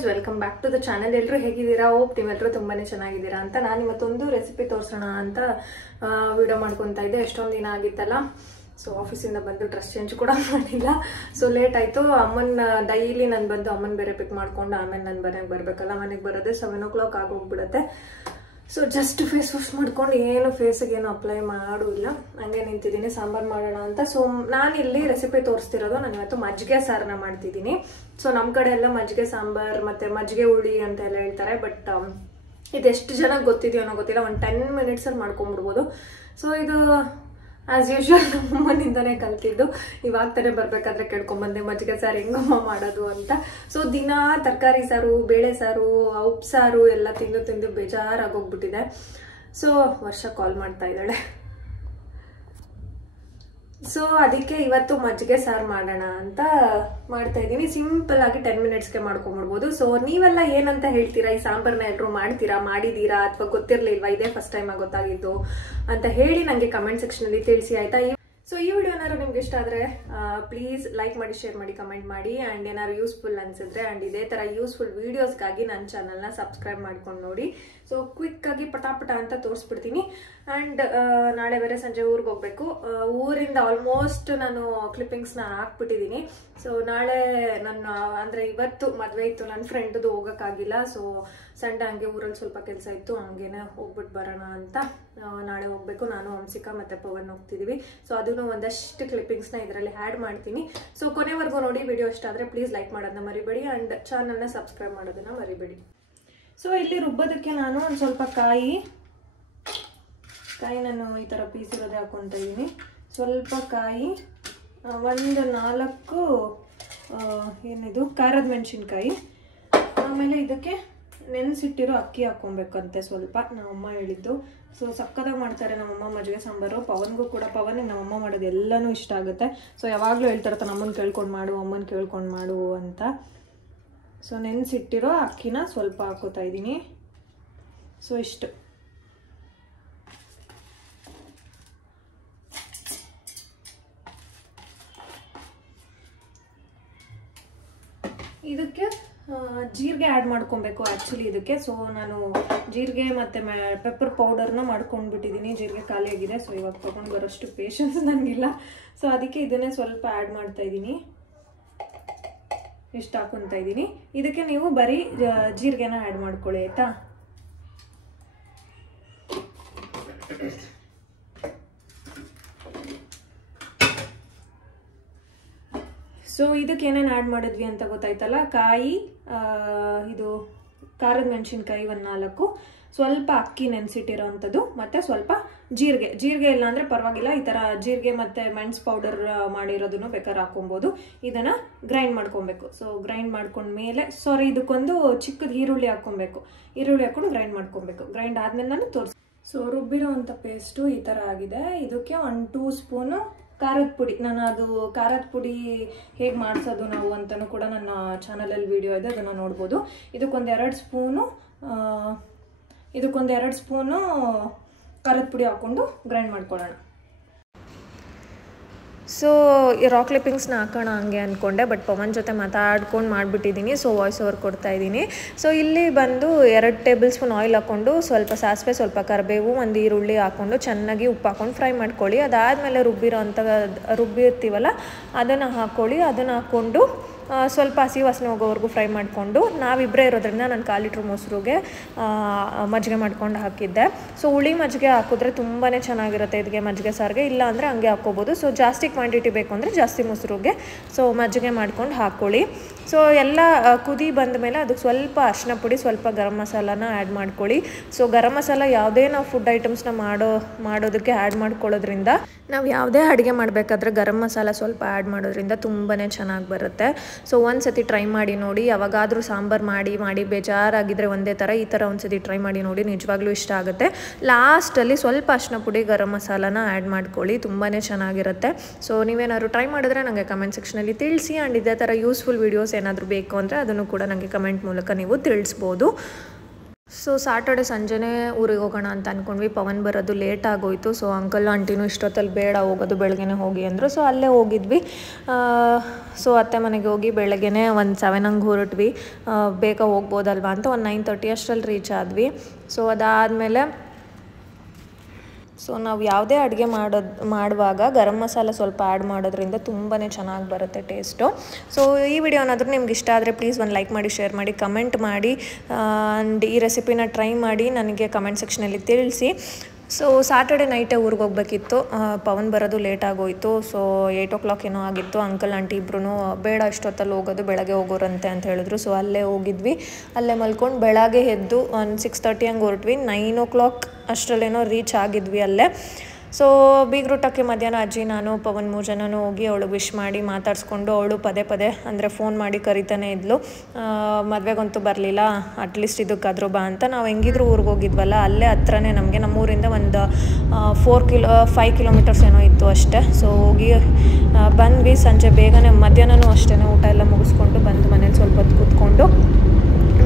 Friends, welcome back to the channel. ಎಲ್ಲರೂ ಹೇಗಿದ್ದೀರಾ? Hope ನೀವೆಲ್ಲರೂ ತುಂಬಾನೇ ಚೆನ್ನಾಗಿದ್ದೀರಾ ಅಂತ. ನಾನು ಇವತ್ತೊಂದು ರೆಸಿಪಿ ತೋರಿಸೋಣ ಅಂತ ವಿಡಿಯೋ ಮಾಡ್ಕೊತಾ ಇದ್ದೆ. ಎಷ್ಟೊಂದು ದಿನ ಆಗಿತ್ತಲ್ಲ, ಸೊ ಆಫೀಸಿಂದ ಬಂದು ಡ್ರೆಸ್ ಚೇಂಜ್ ಕೂಡ ಮಾಡಿಲ್ಲ. ಸೊ ಲೇಟ್ ಆಯಿತು. ಅಮ್ಮನ ಡೈಲಿ ನಾನು ಬಂದು ಅಮ್ಮನ ಬೇರೆ ಪಿಕ್ ಮಾಡ್ಕೊಂಡು ಆಮೇಲೆ ನಾನು ಮನೆಗೆ ಬರಬೇಕಲ್ಲ. ಮನೆಗೆ ಬರೋದೇ 7 o'clock ಆಗೋಗ್ಬಿಡುತ್ತೆ. ಸೊ ಜಸ್ಟ್ ಫೇಸ್ ವಾಶ್ ಮಾಡ್ಕೊಂಡು ಏನು ಫೇಸಿಗೆ ಏನು ಅಪ್ಲೈ ಇಲ್ಲ, ಹಂಗೆ ನಿಂತಿದ್ದೀನಿ ಸಾಂಬಾರು ಮಾಡೋಣ ಅಂತ. ಸೊ ನಾನಿಲ್ಲಿ ರೆಸಿಪಿ ತೋರಿಸ್ತಿರೋದು, ನಾನು ಇವತ್ತು ಮಜ್ಜಿಗೆ ಸಾರನ್ನ ಮಾಡ್ತಿದ್ದೀನಿ. ಸೊ ನಮ್ಮ ಕಡೆ ಎಲ್ಲ ಮಜ್ಜಿಗೆ ಸಾಂಬಾರು ಮತ್ತು ಮಜ್ಜಿಗೆ ಹುಳಿ ಅಂತ ಎಲ್ಲ ಹೇಳ್ತಾರೆ. ಬಟ್ ಇದೆಷ್ಟು ಜನಕ್ಕೆ ಗೊತ್ತಿದೆಯೋ ಅನ್ನೋ ಗೊತ್ತಿಲ್ಲ. ಒಂದು 10 minutesಲ್ಲಿ ಮಾಡ್ಕೊಂಡ್ಬಿಡ್ಬೋದು. ಸೊ ಇದು ಆಸ್ ಯೂಶುವಲ್ ನಮ್ಮನಿಂದನೇ ಕಲ್ತಿದ್ದು. ಇವಾಗ ತಾನೇ ಬರ್ಬೇಕಾದ್ರೆ ಕೇಳ್ಕೊಂಬಂದೆ ಮಜ್ಜಿಗೆ ಸಾರು ಹೆಂಗಮ್ಮ ಮಾಡೋದು ಅಂತ. ಸೊ ದಿನ ತರಕಾರಿ ಸಾರು, ಬೇಳೆ ಸಾರು, ಉಪ್ಸಾರು ಎಲ್ಲ ತಿಂದು ತಿಂದು ಬೇಜಾರಾಗೋಗ್ಬಿಟ್ಟಿದೆ. ಸೊ ವರ್ಷ ಕಾಲ್ ಮಾಡ್ತಾ ಇದ್ದಾಳೆ. ಸೊ ಅದಕ್ಕೆ ಇವತ್ತು ಮಜ್ಜಿಗೆ ಸಾರು ಮಾಡೋಣ ಅಂತ ಮಾಡ್ತಾ ಇದ್ದೀನಿ. ಸಿಂಪಲ್ ಆಗಿ 10 minutesಗೆ ಮಾಡ್ಕೊಂಡ್ಬಿಡ್ಬೋದು. ಸೊ ನೀವೆಲ್ಲ ಏನಂತ ಹೇಳ್ತೀರಾ? ಈ ಸಾಂಬಾರನ್ನ ಎಲ್ಲರೂ ಮಾಡ್ತೀರಾ, ಮಾಡಿದೀರಾ, ಅಥವಾ ಗೊತ್ತಿರ್ಲಿಲ್ವಾ, ಇದೇ ಫಸ್ಟ್ ಟೈಮ್ ಗೊತ್ತಾಗಿದ್ದು ಅಂತ ಹೇಳಿ ನನಗೆ ಕಮೆಂಟ್ ಸೆಕ್ಷನ್ ಅಲ್ಲಿ ತಿಳಿಸಿ, ಆಯ್ತಾ? ಸೊ ಈ ವಿಡಿಯೋ ಏನಾದ್ರು ನಿಮ್ಗೆ ಇಷ್ಟ ಆದರೆ ಪ್ಲೀಸ್ ಲೈಕ್ ಮಾಡಿ, ಶೇರ್ ಮಾಡಿ, ಕಮೆಂಟ್ ಮಾಡಿ. ಆ್ಯಂಡ್ ಏನಾದ್ರು ಯೂಸ್ಫುಲ್ ಅನ್ಸಿದ್ರೆ ಆ್ಯಂಡ್ ಇದೇ ಥರ ಯೂಸ್ಫುಲ್ ವೀಡಿಯೋಸ್ಗಾಗಿ ನನ್ನ ಚಾನಲ್ನ ಸಬ್ಸ್ಕ್ರೈಬ್ ಮಾಡ್ಕೊಂಡು ನೋಡಿ. ಸೊ ಕ್ವಿಕ್ಕಾಗಿ ಪಟಾಪಟ ಅಂತ ತೋರಿಸ್ಬಿಡ್ತೀನಿ. ಆ್ಯಂಡ್ ನಾಳೆ ಬೇರೆ ಸಂಜೆ ಊರಿಗೆ ಹೋಗ್ಬೇಕು. ಊರಿಂದ ಆಲ್ಮೋಸ್ಟ್ ನಾನು ಕ್ಲಿಪ್ಪಿಂಗ್ಸ್ನ ಹಾಕ್ಬಿಟ್ಟಿದ್ದೀನಿ. ಸೊ ನಾಳೆ ನನ್ನ ಅಂದರೆ ಇವತ್ತು ಮದುವೆ ಇತ್ತು ನನ್ನ ಫ್ರೆಂಡ್ದು, ಹೋಗೋಕ್ಕಾಗಿಲ್ಲ. ಸೊ ಸಂಡೆ ಹಂಗೆ ಊರಲ್ಲಿ ಸ್ವಲ್ಪ ಕೆಲಸ ಇತ್ತು, ಹಂಗೇನೆ ಹೋಗ್ಬಿಟ್ಟು ಬರೋಣ ಅಂತ ನಾಳೆ ಹೋಗ್ಬೇಕು. ನಾನು ವಂಸಿಕಾ ಮತ್ತು ಪವನ್ ಹೋಗ್ತಿದ್ದೀವಿ. ಸೊ ಅದನ್ನು ಒಂದಷ್ಟು ಕ್ಲಿಪ್ಪಿಂಗ್ಸ್ನ ಇದರಲ್ಲಿ ಆ್ಯಡ್ ಮಾಡ್ತೀನಿ. ಸೊ ಕೊನೆವರೆಗೂ ನೋಡಿ. ವಿಡಿಯೋ ಇಷ್ಟ ಆದರೆ ಪ್ಲೀಸ್ ಲೈಕ್ ಮಾಡೋದನ್ನ ಮರಿಬೇಡಿ ಆ್ಯಂಡ್ ಚಾನಲ್ನ ಸಬ್ಸ್ಕ್ರೈಬ್ ಮಾಡೋದನ್ನ ಮರಿಬೇಡಿ. ಸೊ ಇಲ್ಲಿ ರುಬ್ಬೋದಕ್ಕೆ ನಾನು ಒಂದು ಸ್ವಲ್ಪ ಕಾಯಿ ನಾನು ಈ ಥರ ಪೀಸ್ ಇರೋದೇ ಹಾಕ್ಕೊತಾ ಇದ್ದೀನಿ. ಸ್ವಲ್ಪ ಕಾಯಿ, ಒಂದು 4 ಏನಿದು ಖಾರದ ಮೆಣಸಿನ್ಕಾಯಿ, ಆಮೇಲೆ ಇದಕ್ಕೆ ನೆನೆಸಿಟ್ಟಿರೋ ಅಕ್ಕಿ ಹಾಕ್ಕೊಬೇಕಂತೆ ಸ್ವಲ್ಪ, ನಮ್ಮಮ್ಮ ಹೇಳಿದ್ದು. ಸೊ ಸಕ್ಕದಾಗಿ ಮಾಡ್ತಾರೆ ನಮ್ಮಮ್ಮ ಮಜ್ಜಿಗೆ ಸಾಂಬಾರು. ಪವನ್ಗೂ ಕೂಡ, ಪವನಿಗೆ ನಮ್ಮಮ್ಮ ಮಾಡೋದು ಎಲ್ಲನೂ ಇಷ್ಟ ಆಗುತ್ತೆ. ಸೊ ಯಾವಾಗಲೂ ಹೇಳ್ತಾರತ್ತ ನಮ್ಮನ್ನು ಕೇಳ್ಕೊಂಡು ಮಾಡು, ಅಮ್ಮನ ಕೇಳ್ಕೊಂಡು ಮಾಡು ಅಂತ. ಸೊ ನೆನೆಸಿಟ್ಟಿರೋ ಅಕ್ಕಿನ ಸ್ವಲ್ಪ ಹಾಕೋತಾ ಇದ್ದೀನಿ. ಸೊ ಇಷ್ಟು. ಇದಕ್ಕೆ ಜೀರಿಗೆ ಆ್ಯಡ್ ಮಾಡ್ಕೊಬೇಕು ಆ್ಯಕ್ಚುಲಿ ಇದಕ್ಕೆ. ಸೊ ನಾನು ಜೀರಿಗೆ ಮತ್ತು ಪೆಪ್ಪರ್ ಪೌಡರ್ನ ಮಾಡ್ಕೊಂಡ್ಬಿಟ್ಟಿದ್ದೀನಿ. ಜೀರಿಗೆ ಖಾಲಿ ಆಗಿದೆ. ಸೊ ಇವಾಗ ತೊಗೊಂಡು ಬರೋಷ್ಟು ಪೇಷನ್ಸ್ ನನಗಿಲ್ಲ. ಸೊ ಅದಕ್ಕೆ ಇದನ್ನೇ ಸ್ವಲ್ಪ ಆ್ಯಡ್ ಮಾಡ್ತಾ ಇದ್ದೀನಿ. ಇಷ್ಟು ಹಾಕೊತಾ ಇದ್ದೀನಿ. ಇದಕ್ಕೆ ನೀವು ಬರೀ ಜೀರಿಗೆನ ಆ್ಯಡ್ ಮಾಡ್ಕೊಳ್ಳಿ, ಆಯಿತಾ? ಸೊ ಇದಕ್ಕೆ ಏನೇನು ಆ್ಯಡ್ ಮಾಡಿದ್ವಿ ಅಂತ ಗೊತ್ತಾಯ್ತಲ್ಲ. ಕಾಯಿ, ಇದು ಖಾರದ ಮೆಣಸಿನ್ಕಾಯಿ ಒಂದು 4, ಸ್ವಲ್ಪ ಅಕ್ಕಿ ನೆನೆಸಿಟ್ಟಿರೋ ಅಂಥದ್ದು, ಮತ್ತು ಸ್ವಲ್ಪ ಜೀರಿಗೆ ಇಲ್ಲ ಅಂದರೆ ಪರವಾಗಿಲ್ಲ, ಈ ಥರ ಜೀರಿಗೆ ಮತ್ತು ಮೆಣಸು ಪೌಡರ್ ಮಾಡಿರೋದನ್ನು ಬೇಕಾದ್ರೆ ಹಾಕೊಬೋದು. ಇದನ್ನು ಗ್ರೈಂಡ್ ಮಾಡ್ಕೊಬೇಕು. ಸೊ ಗ್ರೈಂಡ್ ಮಾಡ್ಕೊಂಡ್ಮೇಲೆ ಇದಕ್ಕೊಂದು ಚಿಕ್ಕದು ಈರುಳ್ಳಿ ಹಾಕ್ಕೊಬೇಕು. ಈರುಳ್ಳಿ ಹಾಕ್ಕೊಂಡು ಗ್ರೈಂಡ್ ಮಾಡ್ಕೊಬೇಕು. ಗ್ರೈಂಡ್ ಆದಮೇಲೆ ನಾನು ತೋರಿಸಿ. ಸೊ ರುಬ್ಬಿರೋ ಅಂಥ ಪೇಸ್ಟು ಈ ಥರ ಆಗಿದೆ. ಇದಕ್ಕೆ 1 2 ಸ್ಪೂನು ಖಾರದ ಪುಡಿ. ನಾನು ಅದು ಖಾರದ ಪುಡಿ ಹೇಗೆ ಮಾಡಿಸೋದು ನಾವು ಅಂತಲೂ ಕೂಡ ನನ್ನ ಚಾನಲಲ್ಲಿ ವಿಡಿಯೋ ಇದೆ, ಅದನ್ನು ನೋಡ್ಬೋದು. ಇದಕ್ಕೊಂದು 2 ಸ್ಪೂನು ಖಾರದ ಪುಡಿ ಹಾಕ್ಕೊಂಡು ಗ್ರೈಂಡ್ ಮಾಡ್ಕೊಳ್ಳೋಣ. ಸೊ ಈ ರಾಕ್ ಕ್ಲಿಪ್ಪಿಂಗ್ಸ್ನ ಹಾಕೋಣ ಹಂಗೆ ಅಂದ್ಕೊಂಡೆ, ಬಟ್ ಪವನ್ ಜೊತೆ ಮಾತಾಡ್ಕೊಂಡು ಮಾಡಿಬಿಟ್ಟಿದ್ದೀನಿ. ಸೊ ವಾಯ್ಸ್ ಓವರ್ ಕೊಡ್ತಾ ಇದ್ದೀನಿ. ಸೊ ಇಲ್ಲಿ ಬಂದು 2 ಟೇಬಲ್ ಸ್ಪೂನ್ ಆಯಿಲ್ ಹಾಕ್ಕೊಂಡು, ಸ್ವಲ್ಪ ಸಾಸಿವೆ, ಸ್ವಲ್ಪ ಕರಿಬೇವು, ಒಂದು ಈರುಳ್ಳಿ ಹಾಕ್ಕೊಂಡು ಚೆನ್ನಾಗಿ ಉಪ್ಪು ಹಾಕ್ಕೊಂಡು ಫ್ರೈ ಮಾಡ್ಕೊಳ್ಳಿ. ಅದಾದಮೇಲೆ ರುಬ್ಬಿರ್ತೀವಲ್ಲ ಅದನ್ನು ಹಾಕ್ಕೊಳ್ಳಿ. ಅದನ್ನು ಹಾಕ್ಕೊಂಡು ಸ್ವಲ್ಪ ಹಸಿ ವಾಸನೆ ಹೋಗೋವರೆಗೂ ಫ್ರೈ ಮಾಡಿಕೊಂಡು, ನಾವಿಬ್ಬರೇ ಇರೋದ್ರಿಂದ ನಾನು 1/4 ಲೀಟ್ರ್ ಮೊಸರುಗೆ ಮಜ್ಜಿಗೆ ಮಾಡ್ಕೊಂಡು ಹಾಕಿದ್ದೆ. ಸೊ ಹುಳಿ ಮಜ್ಜಿಗೆ ಹಾಕಿದ್ರೆ ತುಂಬಾ ಚೆನ್ನಾಗಿರುತ್ತೆ ಇದಕ್ಕೆ, ಮಜ್ಜಿಗೆ ಸಾರಿಗೆ. ಇಲ್ಲ ಅಂದರೆ ಹಂಗೆ ಹಾಕ್ಕೋಬೋದು. ಸೊ ಜಾಸ್ತಿ ಕ್ವಾಂಟಿಟಿ ಬೇಕು ಅಂದರೆ ಜಾಸ್ತಿ ಮೊಸರುಗೆ ಸೊ ಮಜ್ಜಿಗೆ ಮಾಡ್ಕೊಂಡು ಹಾಕ್ಕೊಳ್ಳಿ. ಸೊ ಎಲ್ಲ ಕುದಿ ಬಂದ ಮೇಲೆ ಅದಕ್ಕೆ ಸ್ವಲ್ಪ ಅರಿಶಿನ ಪುಡಿ, ಸ್ವಲ್ಪ ಗರಂ ಮಸಾಲಾನ ಆ್ಯಡ್ ಮಾಡ್ಕೊಳ್ಳಿ. ಸೊ ಗರಂ ಮಸಾಲ ಯಾವುದೇ ನಾವು ಫುಡ್ ಐಟಮ್ಸ್ನ ಮಾಡೋದಕ್ಕೆ ಆ್ಯಡ್ ಮಾಡ್ಕೊಳ್ಳೋದ್ರಿಂದ, ನಾವು ಯಾವುದೇ ಅಡುಗೆ ಮಾಡಬೇಕಾದ್ರೆ ಗರಂ ಮಸಾಲ ಸ್ವಲ್ಪ ಆ್ಯಡ್ ಮಾಡೋದ್ರಿಂದ ತುಂಬಾ ಚೆನ್ನಾಗಿ ಬರುತ್ತೆ. ಸೊ ಒಂದು ಸತಿ ಟ್ರೈ ಮಾಡಿ ನೋಡಿ. ಯಾವಾಗಾದರೂ ಸಾಂಬಾರು ಮಾಡಿ ಬೇಜಾರಾಗಿದ್ದರೆ ಒಂದೇ ಥರ, ಈ ಥರ ಒಂದು ಸತಿ ಟ್ರೈ ಮಾಡಿ ನೋಡಿ, ನಿಜವಾಗ್ಲೂ ಇಷ್ಟ ಆಗುತ್ತೆ. ಲಾಸ್ಟಲ್ಲಿ ಸ್ವಲ್ಪ ಅರಿಶಿನ ಪುಡಿ, ಗರಂ ಮಸಾಲಾನ ಆ್ಯಡ್ ಮಾಡ್ಕೊಳ್ಳಿ, ತುಂಬಾ ಚೆನ್ನಾಗಿರುತ್ತೆ. ಸೊ ನೀವೇನಾದ್ರು ಟ್ರೈ ಮಾಡಿದ್ರೆ ನನಗೆ ಕಮೆಂಟ್ ಸೆಕ್ಷನಲ್ಲಿ ತಿಳಿಸಿ. ಆ್ಯಂಡ್ ಇದೇ ಥರ ಯೂಸ್ಫುಲ್ ವೀಡಿಯೋಸ್ ಏನಾದರೂ ಬೇಕು ಅಂದರೆ ಅದನ್ನು ಕೂಡ ನನಗೆ ಕಮೆಂಟ್ ಮೂಲಕ ನೀವು ತಿಳಿಸ್ಬೋದು. ಸೊ ಸಾಟರ್ಡೆ ಸಂಜೆನೇ ಊರಿಗೆ ಹೋಗೋಣ ಅಂತ ಅಂದ್ಕೊಂಡ್ವಿ. ಪವನ್ ಬರೋದು ಲೇಟ್ ಆಗೋಯಿತು. ಸೊ ಅಂಕಲ್ ಆಂಟಿನೂ ಇಷ್ಟೊತ್ತಲ್ಲಿ ಬೇಡ ಹೋಗೋದು, ಬೆಳಗ್ಗೆನೇ ಹೋಗಿ ಅಂದರು. ಸೊ ಅಲ್ಲೇ ಹೋಗಿದ್ವಿ. ಸೊ ಅತ್ತೆ ಮನೆಗೆ ಹೋಗಿ ಬೆಳಗ್ಗೆನೇ ಒಂದು 7 ಹಂಗೆ ಹೊರಟ್ವಿ. ಬೇಗ ಹೋಗ್ಬೋದಲ್ವಾ ಅಂತ ಒಂದು 9:30 ಅಷ್ಟರಲ್ಲಿ ರೀಚ್ ಆದ್ವಿ. ಸೊ ಅದಾದಮೇಲೆ ಸೊ ನಾವು ಯಾವುದೇ ಅಡುಗೆ ಮಾಡುವಾಗ ಗರಂ ಮಸಾಲ ಸ್ವಲ್ಪ ಆ್ಯಡ್ ಮಾಡೋದ್ರಿಂದ ತುಂಬಾ ಚೆನ್ನಾಗಿ ಬರುತ್ತೆ ಟೇಸ್ಟು. ಸೊ ಈ ವಿಡಿಯೋ ಏನಾದರೂ ನಿಮ್ಗೆ ಇಷ್ಟ ಆದರೆ ಪ್ಲೀಸ್ ಒಂದು ಲೈಕ್ ಮಾಡಿ, ಶೇರ್ ಮಾಡಿ, ಕಮೆಂಟ್ ಮಾಡಿ. ಆ್ಯಂಡ್ ಈ ರೆಸಿಪಿನ ಟ್ರೈ ಮಾಡಿ ನನಗೆ ಕಮೆಂಟ್ ಸೆಕ್ಷನಲ್ಲಿ ತಿಳಿಸಿ. ಸೊ ಸಾಟರ್ಡೆ ನೈಟೇ ಊರಿಗೆ ಹೋಗ್ಬೇಕಿತ್ತು. ಪವನ್ ಬರೋದು ಲೇಟ್ ಆಗೋಯಿತು. ಸೊ 8 o'clock ಏನೋ ಆಗಿತ್ತು. ಅಂಕಲ್ ಆಂಟಿ ಇಬ್ಬರೂ ಬೇಡ ಇಷ್ಟೊತ್ತಲ್ಲಿ ಹೋಗೋದು, ಬೆಳಗ್ಗೆ ಹೋಗೋರಂತೆ ಅಂತ ಹೇಳಿದ್ರು. ಸೊ ಅಲ್ಲೇ ಹೋಗಿದ್ವಿ. ಅಲ್ಲೇ ಮಲ್ಕೊಂಡು ಬೆಳಗ್ಗೆ ಎದ್ದು ಒಂದು 6:30 ಹಂಗೆ ಹೊರಟ್ವಿ. 9 o'clock ಅಷ್ಟರಲ್ಲೇನೋ ರೀಚ್ ಆಗಿದ್ವಿ ಅಲ್ಲೇ. ಸೊ ಬೀಗ್ರೂಟಕ್ಕೆ ಮಧ್ಯಾಹ್ನ ಅಜ್ಜಿ ನಾನು ಪವನ್ 3 ಜನನೂ ಹೋಗಿ ಅವಳು ವಿಶ್ ಮಾಡಿ ಮಾತಾಡಿಸ್ಕೊಂಡು, ಅವಳು ಪದೇ ಪದೇ ಅಂದರೆ ಫೋನ್ ಮಾಡಿ ಕರಿತಾನೆ ಇದ್ಲು. ಮದುವೆಗಂತೂ ಬರಲಿಲ್ಲ, ಅಟ್ಲೀಸ್ಟ್ ಇದಕ್ಕಾದ್ರೂ ಬಾ ಅಂತ. ನಾವು ಹೆಂಗಿದ್ರು ಊರಿಗೆ ಹೋಗಿದ್ವಲ್ಲ, ಅಲ್ಲೇ ಹತ್ರನೇ ನಮಗೆ, ನಮ್ಮೂರಿಂದ ಒಂದು 5 kilometers ಏನೋ ಇತ್ತು ಅಷ್ಟೇ. ಸೊ ಹೋಗಿ ಬಂದ್ವಿ. ಸಂಜೆ ಬೇಗನೆ ಮಧ್ಯಾಹ್ನನೂ ಅಷ್ಟೇ ಊಟ ಎಲ್ಲ ಮುಗಿಸ್ಕೊಂಡು ಬಂದು ಮನೇಲಿ ಸ್ವಲ್ಪ ಹೊತ್ತು ಕೂತ್ಕೊಂಡು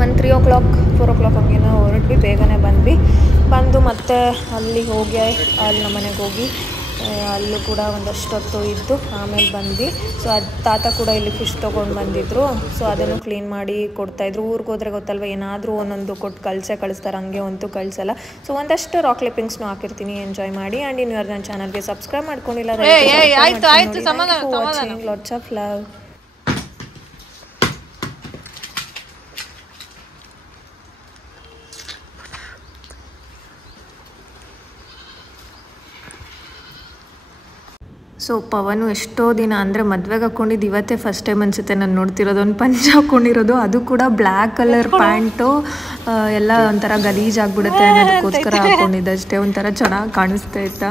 ಒಂದು 3 o'clock 4 o'clock ಹಂಗೇನೋ ಹೊರಟ್ವಿ. ಬೇಗನೆ ಬಂದು ಮತ್ತೆ ಅಲ್ಲಿ ಹೋಗಿ ಅಲ್ಲಿ ನಮ್ಮ ಮನೆಗೆ ಹೋಗಿ ಅಲ್ಲೂ ಕೂಡ ಒಂದಷ್ಟೊತ್ತು ಇದ್ದು ಆಮೇಲೆ ಬಂದ್ವಿ. ಸೊ ಅದು ತಾತ ಕೂಡ ಇಲ್ಲಿ ಫಿಶ್ ತೊಗೊಂಡು ಬಂದಿದ್ರು. ಸೊ ಅದನ್ನು ಕ್ಲೀನ್ ಮಾಡಿ ಕೊಡ್ತಾಯಿದ್ರು. ಊರಿಗೆ ಹೋದರೆ ಗೊತ್ತಲ್ವ, ಏನಾದರೂ ಒಂದೊಂದು ಕೊಟ್ಟು ಕಳಿಸ್ತಾರೆ, ಹಂಗೆ ಅಂತೂ ಕಳಿಸಲ್ಲ. ಸೊ ಒಂದಷ್ಟು ರಾಕ್ ಕ್ಲಿಪ್ಪಿಂಗ್ಸ್ನೂ ಹಾಕಿರ್ತೀನಿ, ಎಂಜಾಯ್ ಮಾಡಿ. ಆ್ಯಂಡ್ ಇನ್ನು ನನ್ನ ಚಾನಲ್ಗೆ ಸಬ್ಸ್ಕ್ರೈಬ್ ಮಾಡ್ಕೊಂಡಿಲ್ಲ, ಲಾಟ್ಸ್ ಆಫ್ ಲವ್. ಸೊ ಪವನು ಎಷ್ಟೋ ದಿನ ಅಂದರೆ ಮದುವೆಗೆ ಹಾಕ್ಕೊಂಡಿದ್ದು ಇವತ್ತೇ ಫಸ್ಟ್ ಟೈಮ್ ಅನಿಸುತ್ತೆ ನಾನು ನೋಡ್ತಿರೋದು. ಒಂದು ಪಂಚೆ ಹಾಕ್ಕೊಂಡಿರೋದು, ಅದು ಕೂಡ ಬ್ಲ್ಯಾಕ್ ಕಲರ್ ಪ್ಯಾಂಟು. ಎಲ್ಲ ಒಂಥರ ಗಲೀಜಾಗ್ಬಿಡುತ್ತೆ ಅನ್ನೋದಕ್ಕೋಸ್ಕರ ಹಾಕ್ಕೊಂಡಿದ್ದೆ ಅಷ್ಟೇ. ಒಂಥರ ಚೆನ್ನಾಗಿ ಕಾಣಿಸ್ತಾ ಇತ್ತಾ.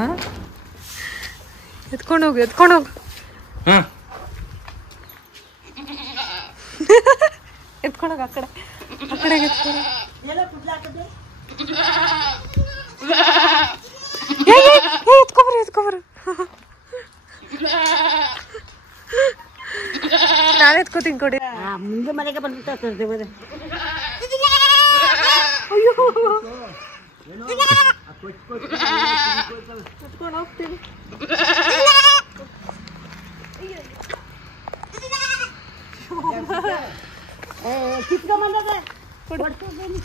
ಎತ್ಕೊಂಡೋಗು ಎತ್ಕೊಂಡೋಗು ಆ ಕಡೆ ಎತ್ಕೊಬರು ನಾನು ಎತ್ಕೋತೀನಿ ಕೊಡಿ. ಮುಂದೆ ಮನೆಗೆ ಬಂದ್ಬಿಟ್ಟು ಹೋಗ್ತೀನಿ.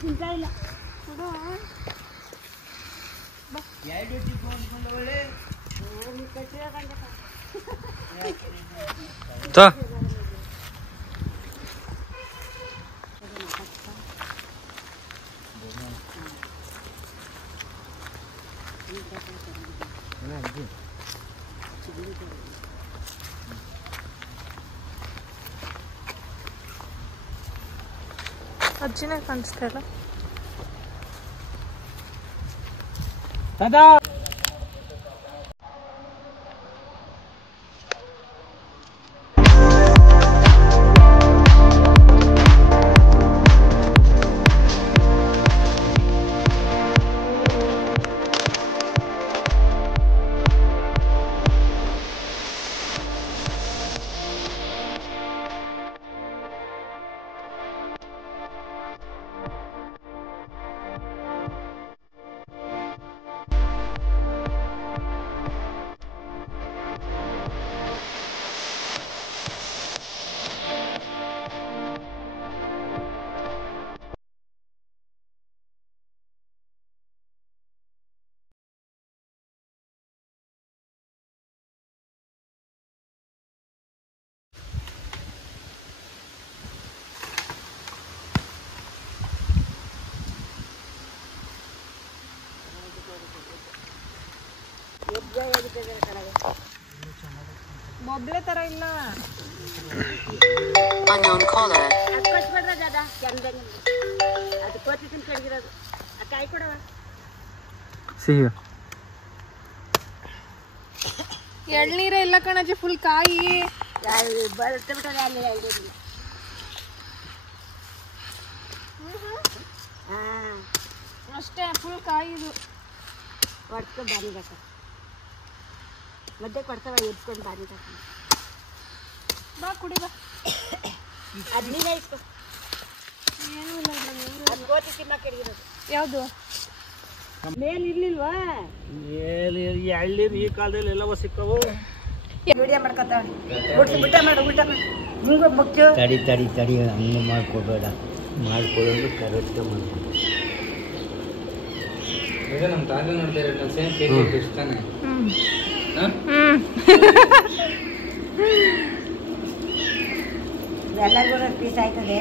ಚಿಂತ ಇಲ್ಲ. ಅಜ್ಜಿನೇ ಕಾಣಿಸ್ತಾ ಇಲ್ಲ. ಮೊಬ್ಲೆ ತರ ಇಲ್ಲ. ಎಳ್ನೀರ ಇಲ್ಲ ಕಣಜಿ, ಫುಲ್ ಕಾಯಿ ಅಷ್ಟೇ, ಫುಲ್ ಕಾಯಿ ಇದು. ಹೊಡ್ಕೊ ಬಾರಿ ಬೇಕಾ ಮಧ್ಯೆ ಕೊಡ್ತಾವ, ಇಟ್ಕೊಂಡು ಬಾರಿ ಬಾ ಕುಡಿ ಬಾ. ಅದು ನೀನೇ ಇಸ್ಕೊ, ಏನೂ ಇಲ್ಲ ಗೋತಿ ತಿಮ್ಮಕ್ಕೆ ಹಿಡಿದಿರೋದು. ಯಾವುದು ಮೇಲ್ ಇರ್ಲಿಲ್ವಾ ಎಳ್ಳೀರು ಈ ಕಾಲದಲ್ಲಿ ಎಲ್ಲವ ಸಿಕ್ಕವು ವಿಡಿಯೋ ಮಾಡ್ಕೊತಾವಣಿ ಊಟ ಮಾಡು ನಿಂಗೂ ಮುಖ್ಯ ತಡಿ ಹಂಗೆ ಮಾಡ್ಕೊಬೇಡ ಮಾಡ್ಕೊಳ್ಳೋದು ಕರೆಕ್ಟ್ ಮಾಡ್ಕೊಂಡು ನಮ್ಮ ತಾತ ನೋಡ್ತಾರೆ ಸೇಮ್ ಕೇಕ್ ಇಷ್ಟಾನೆ ಎಲ್ಲರಿಗೂ ಪೀಸ್ ಆಯ್ತದೆ